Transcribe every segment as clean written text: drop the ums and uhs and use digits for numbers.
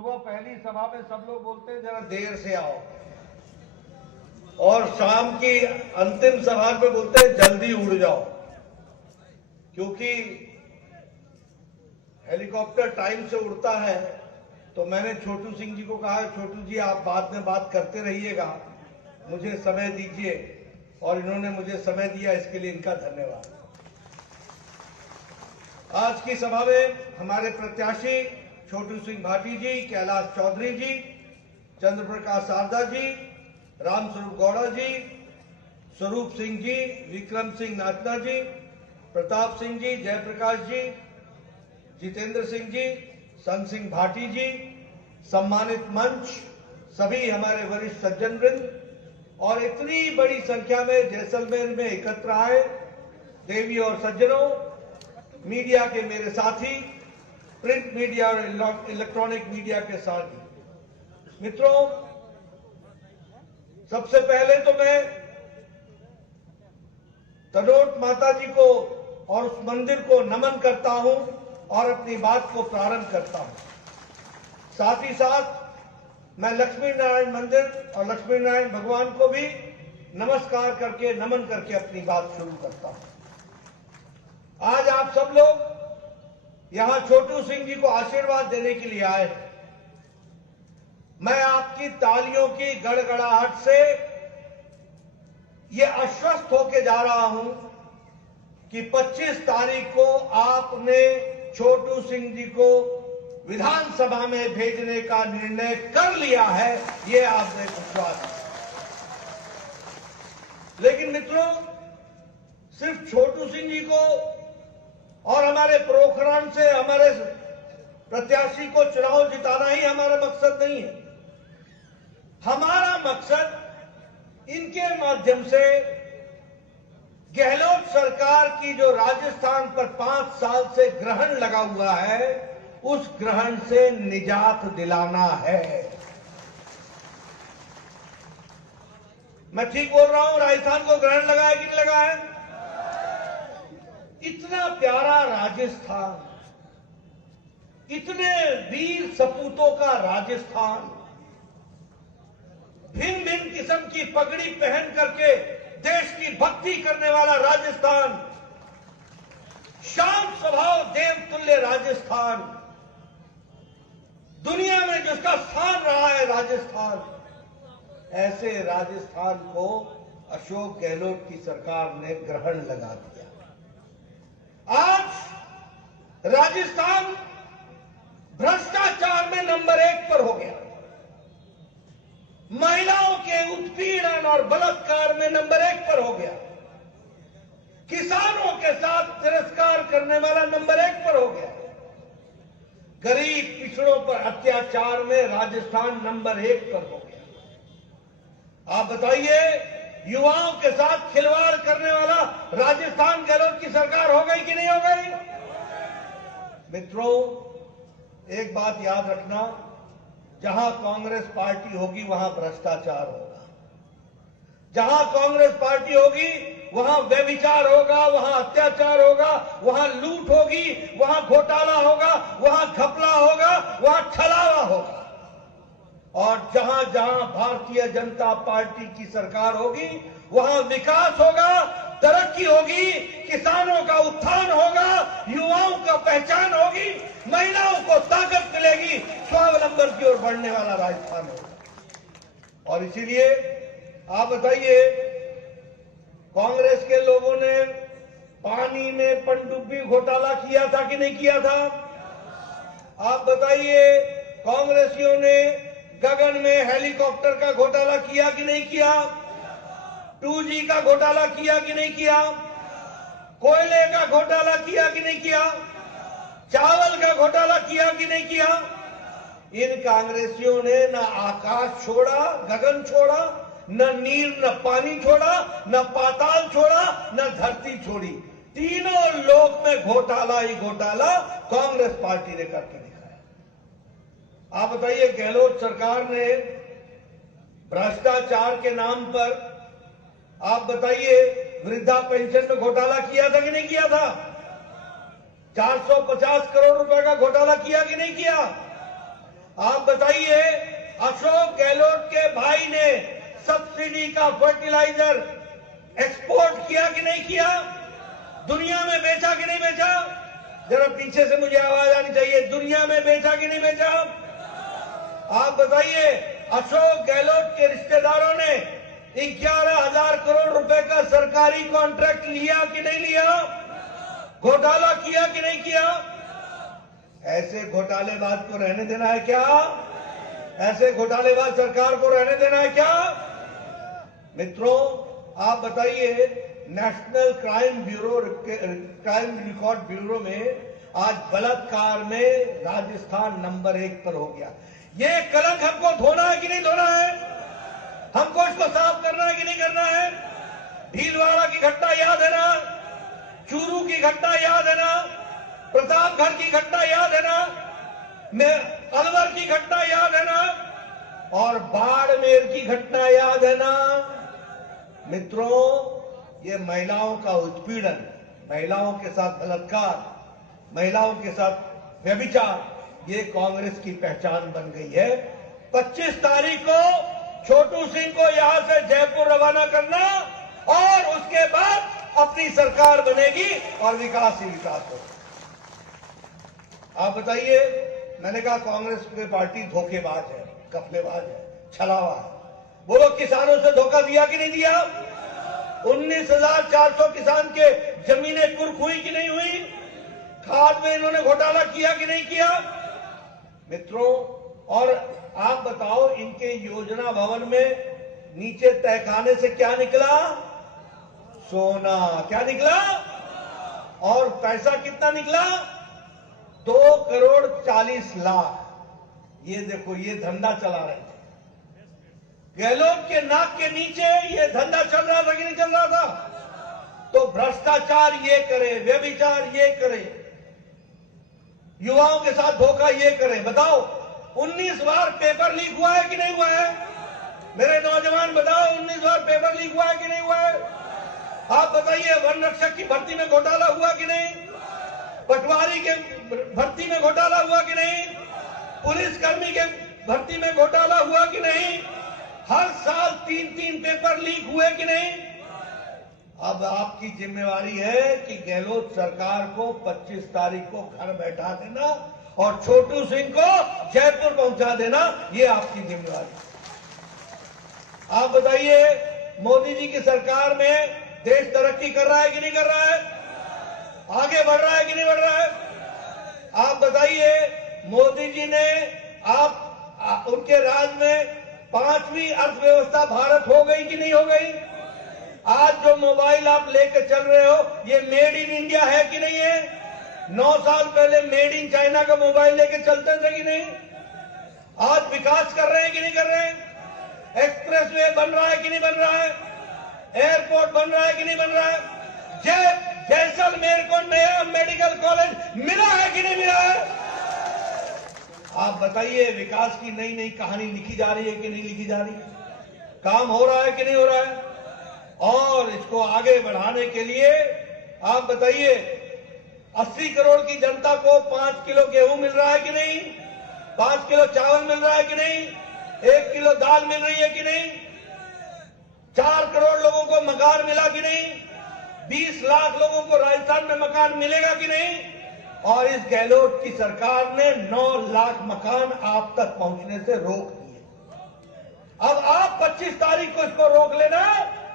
सुबह पहली सभा में सब लोग बोलते हैं जरा देर से आओ, और शाम की अंतिम सभा में बोलते हैं जल्दी उड़ जाओ, क्योंकि हेलीकॉप्टर टाइम से उड़ता है। तो मैंने छोटू सिंह जी को कहा, छोटू जी आप बाद में बात करते रहिएगा, मुझे समय दीजिए, और इन्होंने मुझे समय दिया, इसके लिए इनका धन्यवाद। आज की सभा में हमारे प्रत्याशी छोटू सिंह भाटी जी, कैलाश चौधरी जी, चंद्र प्रकाश शारदा जी, रामस्वरूप गौड़ा जी, स्वरूप सिंह जी, विक्रम सिंह नाचना जी, प्रताप सिंह जी, जयप्रकाश जी, जितेंद्र सिंह जी, सन सिंह भाटी जी, सम्मानित मंच, सभी हमारे वरिष्ठ सज्जन वृंद और इतनी बड़ी संख्या में जैसलमेर में एकत्र आए देवी और सज्जनों, मीडिया के मेरे साथी, प्रिंट मीडिया और इलेक्ट्रॉनिक मीडिया के साथी मित्रों, सबसे पहले तो मैं तनोट माता जी को और उस मंदिर को नमन करता हूं और अपनी बात को प्रारंभ करता हूं। साथ ही साथ मैं लक्ष्मी नारायण मंदिर और लक्ष्मी नारायण भगवान को भी नमस्कार करके, नमन करके अपनी बात शुरू करता हूं। आज आप सब लोग यहां छोटू सिंह जी को आशीर्वाद देने के लिए आए हैं। मैं आपकी तालियों की गड़गड़ाहट से ये आश्वस्त होकर जा रहा हूं कि 25 तारीख को आपने छोटू सिंह जी को विधानसभा में भेजने का निर्णय कर लिया है, ये आपने विश्वास। लेकिन मित्रों, सिर्फ छोटू सिंह जी को और हमारे प्रोग्राम से हमारे प्रत्याशी को चुनाव जिताना ही हमारा मकसद नहीं है। हमारा मकसद इनके माध्यम से गहलोत सरकार की जो राजस्थान पर 5 साल से ग्रहण लगा हुआ है, उस ग्रहण से निजात दिलाना है। मैं ठीक बोल रहा हूं? राजस्थान को ग्रहण लगा है कि नहीं लगा है? इतना प्यारा राजस्थान, इतने वीर सपूतों का राजस्थान, भिन्न भिन्न किस्म की पगड़ी पहन करके देश की भक्ति करने वाला राजस्थान, शांत स्वभाव देवतुल्य राजस्थान, दुनिया में जिसका स्थान रहा है राजस्थान, ऐसे राजस्थान को अशोक गहलोत की सरकार ने ग्रहण लगा दिया। आज राजस्थान भ्रष्टाचार में नंबर 1 पर हो गया, महिलाओं के उत्पीड़न और बलात्कार में नंबर 1 पर हो गया, किसानों के साथ तिरस्कार करने वाला नंबर 1 पर हो गया, गरीब पिछड़ों पर अत्याचार में राजस्थान नंबर 1 पर हो गया। आप बताइए, युवाओं के साथ खिलवाड़ करने वाला राजस्थान गहलोत की सरकार हो गई कि नहीं हो गई? मित्रों, एक बात याद रखना, जहां कांग्रेस पार्टी होगी वहां भ्रष्टाचार होगा, जहां कांग्रेस पार्टी होगी वहां व्यभिचार होगा, वहां अत्याचार होगा, वहां लूट होगी, वहां घोटाला होगा, वहां घपला होगा, वहां छलावा होगा। और जहां जहां भारतीय जनता पार्टी की सरकार होगी वहां विकास होगा, तरक्की होगी, किसानों का उत्थान होगा, युवाओं का पहचान होगी, महिलाओं को ताकत मिलेगी, स्वावलंबन की ओर बढ़ने वाला राजस्थान होगा। और इसीलिए आप बताइए, कांग्रेस के लोगों ने पानी में पनडुब्बी घोटाला किया था कि नहीं किया था? आप बताइए, कांग्रेसियों ने गगन में हेलीकॉप्टर का घोटाला किया कि नहीं किया? 2G का घोटाला किया कि नहीं किया? कोयले का घोटाला किया कि नहीं किया? चावल का घोटाला किया कि नहीं किया? इन कांग्रेसियों ने न आकाश छोड़ा, गगन छोड़ा, न नीर न पानी छोड़ा, न पाताल छोड़ा, न धरती छोड़ी। तीनों लोक में घोटाला ही घोटाला कांग्रेस पार्टी ने करके दिखाया। आप बताइए, गहलोत सरकार ने भ्रष्टाचार के नाम पर, आप बताइए, वृद्धा पेंशन में घोटाला किया था कि नहीं किया था? 450 करोड़ रुपए का घोटाला किया कि नहीं किया? आप बताइए, अशोक गहलोत के भाई ने सब्सिडी का फर्टिलाइजर एक्सपोर्ट किया कि नहीं किया? दुनिया में बेचा कि नहीं बेचा? जरा पीछे से मुझे आवाज आनी चाहिए, दुनिया में बेचा कि नहीं बेचा? आप बताइए, अशोक गहलोत के रिश्तेदारों ने 11,000 करोड़ रुपए का सरकारी कॉन्ट्रैक्ट लिया कि नहीं लिया? घोटाला किया कि नहीं किया? ऐसे घोटालेबाज को रहने देना है क्या? ऐसे घोटालेबाज सरकार को रहने देना है क्या? मित्रों, आप बताइए, नेशनल क्राइम रिकॉर्ड ब्यूरो में आज बलात्कार में राजस्थान नंबर 1 पर हो गया। ये कलंक हमको धोना है कि नहीं धोना है? हमको इसको साफ करना है कि नहीं करना है? भीलवाड़ा की घटना याद है ना? चूरू की घटना याद है ना? प्रतापगढ़ की घटना याद है ना? अलवर की घटना याद है ना? और बाड़मेर की घटना याद है ना? मित्रों, ये महिलाओं का उत्पीड़न, महिलाओं के साथ बलात्कार, महिलाओं के साथ व्यभिचार, ये कांग्रेस की पहचान बन गई है। 25 तारीख को छोटू सिंह को यहां से जयपुर रवाना करना और उसके बाद अपनी सरकार बनेगी और विकास ही विकास होगा। आप बताइए, मैंने कहा कांग्रेस की पार्टी धोखेबाज है, कफलेबाज है, छलावा है। बोलो, किसानों से धोखा दिया कि नहीं दिया? 19,400 किसान के जमीनें कुर्क हुई कि नहीं हुई? खाद में इन्होंने घोटाला किया कि नहीं किया? मित्रों, और आप बताओ, इनके योजना भवन में नीचे तहखाने से क्या निकला? सोना। क्या निकला? और पैसा कितना निकला? 2,40,00,000। ये देखो, ये धंधा चला रहे थे गहलोत के नाक के नीचे। ये धंधा चल रहा था कि नहीं चल रहा था? तो भ्रष्टाचार ये करे, व्यभिचार ये करे, युवाओं के साथ धोखा ये करे। बताओ, 19 बार पेपर लीक हुआ है कि नहीं हुआ है? मेरे नौजवान बताओ, 19 बार पेपर लीक हुआ है कि नहीं हुआ है? आप बताइए, वन रक्षक की भर्ती में घोटाला हुआ कि नहीं? पटवारी के भर्ती में घोटाला हुआ कि नहीं? पुलिसकर्मी के भर्ती में घोटाला हुआ कि नहीं? हर साल 3-3 पेपर लीक हुए कि नहीं? अब आपकी जिम्मेवारी है कि गहलोत सरकार को 25 तारीख को घर बैठा देना और छोटू सिंह को जयपुर पहुंचा देना। ये आपकी जिम्मेवारी। आप बताइए, मोदी जी की सरकार में देश तरक्की कर रहा है कि नहीं कर रहा है? आगे बढ़ रहा है कि नहीं बढ़ रहा है? आप बताइए, मोदी जी ने उनके राज में 5वीं अर्थव्यवस्था भारत हो गई कि नहीं हो गई? आज जो मोबाइल आप लेकर चल रहे हो, ये मेड इन इंडिया है कि नहीं है? 9 साल पहले मेड इन चाइना का मोबाइल लेकर चलते थे कि नहीं? आज विकास कर रहे हैं कि नहीं कर रहे हैं? एक्सप्रेसवे बन रहा है कि नहीं बन रहा है? एयरपोर्ट बन रहा है कि नहीं बन रहा है? जैसलमेर को नया मेडिकल कॉलेज मिला है कि नहीं मिला है? आप बताइए, विकास की नई नई कहानी लिखी जा रही है कि नहीं लिखी जा रही है? काम हो रहा है कि नहीं हो रहा है? और इसको आगे बढ़ाने के लिए आप बताइए, 80 करोड़ की जनता को 5 किलो गेहूं मिल रहा है कि नहीं? 5 किलो चावल मिल रहा है कि नहीं? 1 किलो दाल मिल रही है कि नहीं? 4 करोड़ लोगों को मकान मिला कि नहीं? 20 लाख लोगों को राजस्थान में मकान मिलेगा कि नहीं? और इस गहलोत की सरकार ने 9 लाख मकान आप तक पहुंचने से रोक दिए। अब आप 25 तारीख को इसको रोक लेना,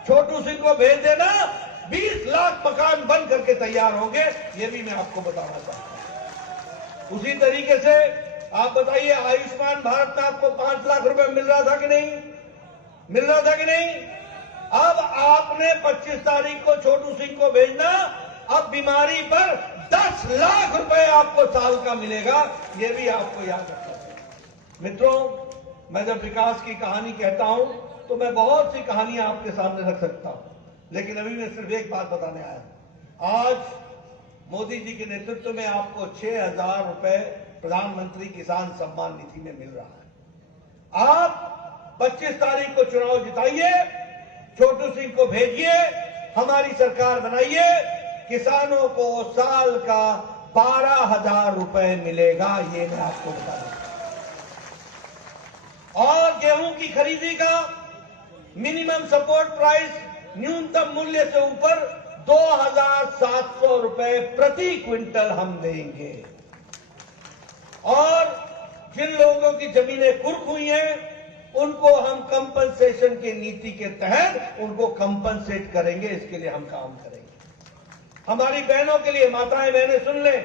छोटू सिंह को भेज देना, 20 लाख मकान बन करके तैयार होंगे। ये भी मैं आपको बताना चाहता हूं। उसी तरीके से आप बताइए, आयुष्मान भारत में आपको 5 लाख रुपए मिल रहा था कि नहीं? मिल रहा था कि नहीं? अब आपने 25 तारीख को छोटू सिंह को भेजना, अब बीमारी पर 10 लाख रुपए आपको साल का मिलेगा। ये भी आपको याद रखना चाहिए। मित्रों, मैं जब विकास की कहानी कहता हूं तो मैं बहुत सी कहानियां आपके सामने रख सकता हूं, लेकिन अभी मैं सिर्फ एक बात बताने आया हूं। आज मोदी जी के नेतृत्व में आपको 6,000 रुपए प्रधानमंत्री किसान सम्मान निधि में मिल रहा है। आप 25 तारीख को चुनाव जिताइए, छोटू सिंह को भेजिए, हमारी सरकार बनाइए, किसानों को साल का 12,000 रुपए मिलेगा। ये मैं आपको बता दूं। और गेहूं की खरीदी का मिनिमम सपोर्ट प्राइस न्यूनतम मूल्य से ऊपर 2,700 रुपए प्रति क्विंटल हम देंगे। और जिन लोगों की जमीनें कुर्क हुई हैं उनको हम कंपनसेशन की नीति के तहत उनको कंपनसेट करेंगे। इसके लिए हम काम करेंगे। हमारी बहनों के लिए, माताएं बहनें सुन लें,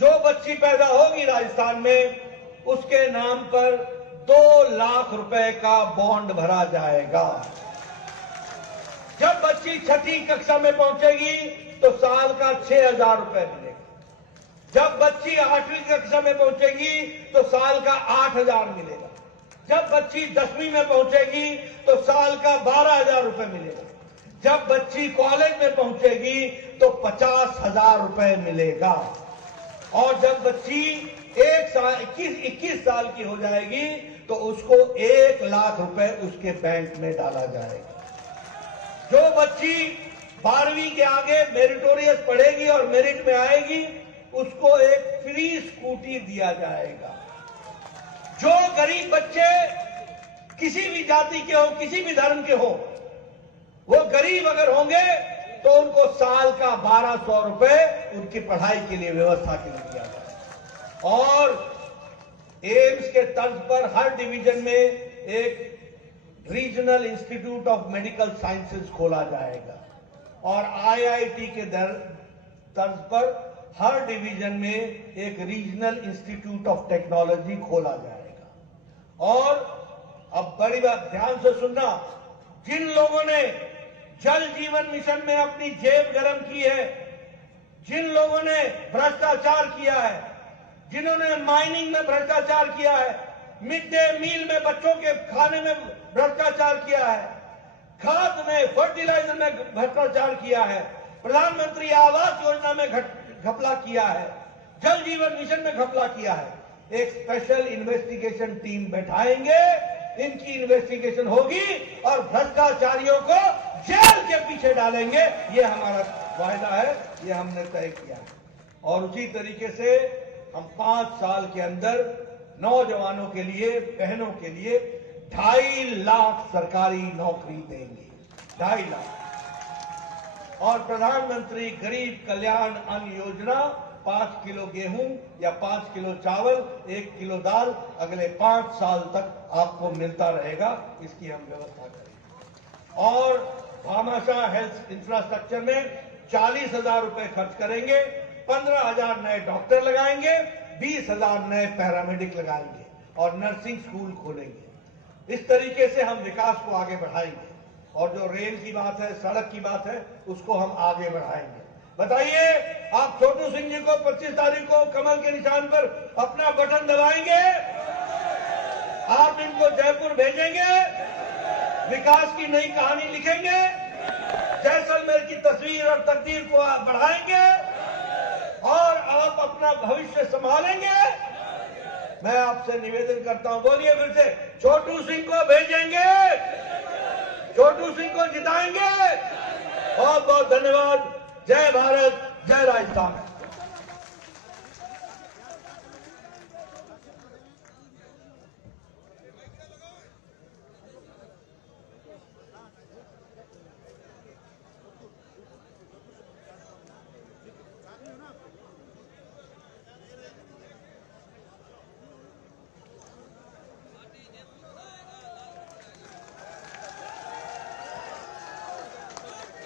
जो बच्ची पैदा होगी राजस्थान में उसके नाम पर 2 लाख रुपए का बॉन्ड भरा जाएगा। जब बच्ची 6ठी कक्षा में पहुंचेगी तो साल का 6,000 रुपए मिलेगा। जब बच्ची 8वीं कक्षा में पहुंचेगी तो साल का 8,000 मिलेगा। जब बच्ची 10वीं में पहुंचेगी तो साल का 12,000 रुपए मिलेगा। जब बच्ची कॉलेज में पहुंचेगी तो 50,000 रुपए मिलेगा। और जब बच्ची 21 साल की हो जाएगी तो उसको 1 लाख रुपए उसके बैंक में डाला जाएगा। जो बच्ची 12वीं के आगे मेरिटोरियस पढ़ेगी और मेरिट में आएगी उसको एक फ्री स्कूटी दिया जाएगा। जो गरीब बच्चे किसी भी जाति के हो, किसी भी धर्म के हो, वो गरीब अगर होंगे तो उनको साल का 1,200 रुपए उनकी पढ़ाई के लिए व्यवस्था के लिए दिया जाए। और एम्स के तर्ज पर हर डिवीजन में एक regional institute of medical sciences खोला जाएगा। और आईआईटी के तर्ज पर हर डिवीजन में एक रीजनल इंस्टीट्यूट ऑफ टेक्नोलॉजी खोला जाएगा। और अब बड़ी बात ध्यान से सुनना, जिन लोगों ने जल जीवन मिशन में अपनी जेब गरम की है, जिन लोगों ने भ्रष्टाचार किया है, जिन्होंने माइनिंग में भ्रष्टाचार किया है, मिड डे मील में बच्चों के खाने में भ्रष्टाचार किया है, खाद में, फर्टिलाइजर में भ्रष्टाचार किया है, प्रधानमंत्री आवास योजना में घपला किया है, जल जीवन मिशन में घपला किया है, एक स्पेशल इन्वेस्टिगेशन टीम बैठाएंगे। इनकी इन्वेस्टिगेशन होगी और भ्रष्टाचारियों को जेल के पीछे डालेंगे। ये हमारा वायदा है, ये हमने तय किया है। और उसी तरीके से हम 5 साल के अंदर नौजवानों के लिए, बहनों के लिए 2.5 लाख सरकारी नौकरी देंगे। 2.5 लाख। और प्रधानमंत्री गरीब कल्याण अन्न योजना 5 किलो गेहूं या 5 किलो चावल, 1 किलो दाल अगले 5 साल तक आपको मिलता रहेगा। इसकी हम व्यवस्था करेंगे। और भामाशाह हेल्थ इंफ्रास्ट्रक्चर में 40,000 रुपए खर्च करेंगे, 15,000 नए डॉक्टर लगाएंगे, 20,000 नए पैरामेडिक लगाएंगे और नर्सिंग स्कूल खोलेंगे। इस तरीके से हम विकास को आगे बढ़ाएंगे। और जो रेल की बात है, सड़क की बात है, उसको हम आगे बढ़ाएंगे। बताइए, आप छोटू सिंह जी को 25 तारीख को कमल के निशान पर अपना बटन दबाएंगे? आप इनको जयपुर भेजेंगे, विकास की नई कहानी लिखेंगे, जैसलमेर की तस्वीर और तकदीर को आप बढ़ाएंगे और आप अपना भविष्य संभालेंगे। मैं आपसे निवेदन करता हूं, बोलिए फिर से, छोटू सिंह को भेजेंगे, छोटू सिंह को जिताएंगे। बहुत बहुत धन्यवाद। जय भारत, जय राजस्थान।